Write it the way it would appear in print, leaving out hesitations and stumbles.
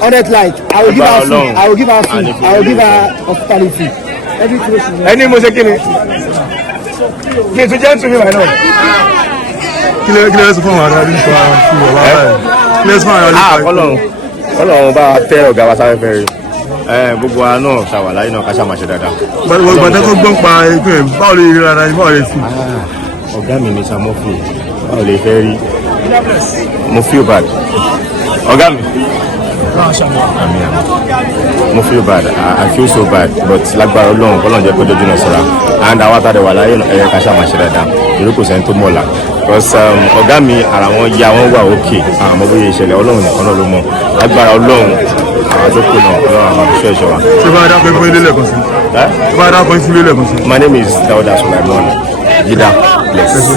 Honest like I will give her food, I will give her food, I will give her hospitality. Everything. Any music in it? Please, to me right now. Let's go on. Let's go on. Ọlọ́run bá tẹ ọ̀gá wa sáré fẹ́ rí gbogbo wa náà ṣàwàlá iná ká ṣàmàṣe dáadáa. Gbàdá tó gbọ́n pa ẹgbẹ́ báwo lè rí rárá báwo lè fi. Ọ̀gá mi ní Samofi báwo lè fẹ́ rí mo feel bad. Ọ̀gá mi. Mo feel bad. I feel so bad but lágbára Ọlọ́run jẹ́ kó jọjú náà sọ́ra and àwọn àtàdé wà láyé ẹ̀yẹ ká ṣàmàṣe dáadáa ìlú kò sẹ́ni tó mọ̀ọ́lá. Because ọ̀gá mi ara wọn ya wọn wà òkè àwọn ọmọ bóyá ìṣẹ̀lẹ̀ Ọlọ́run nìkan náà ló mọ̀ agbára Ọlọ́run àwọn tó kù náà Ọlọ́run àwọn àbíṣọ́ ìṣọ́ wa. Ṣé bá a dá pé fún ilé lẹ́ẹ̀kan sí? Ṣé bá a dá pé fún ilé lẹ́ẹ̀kan sí? My name is Dauda Sulaiman Jida.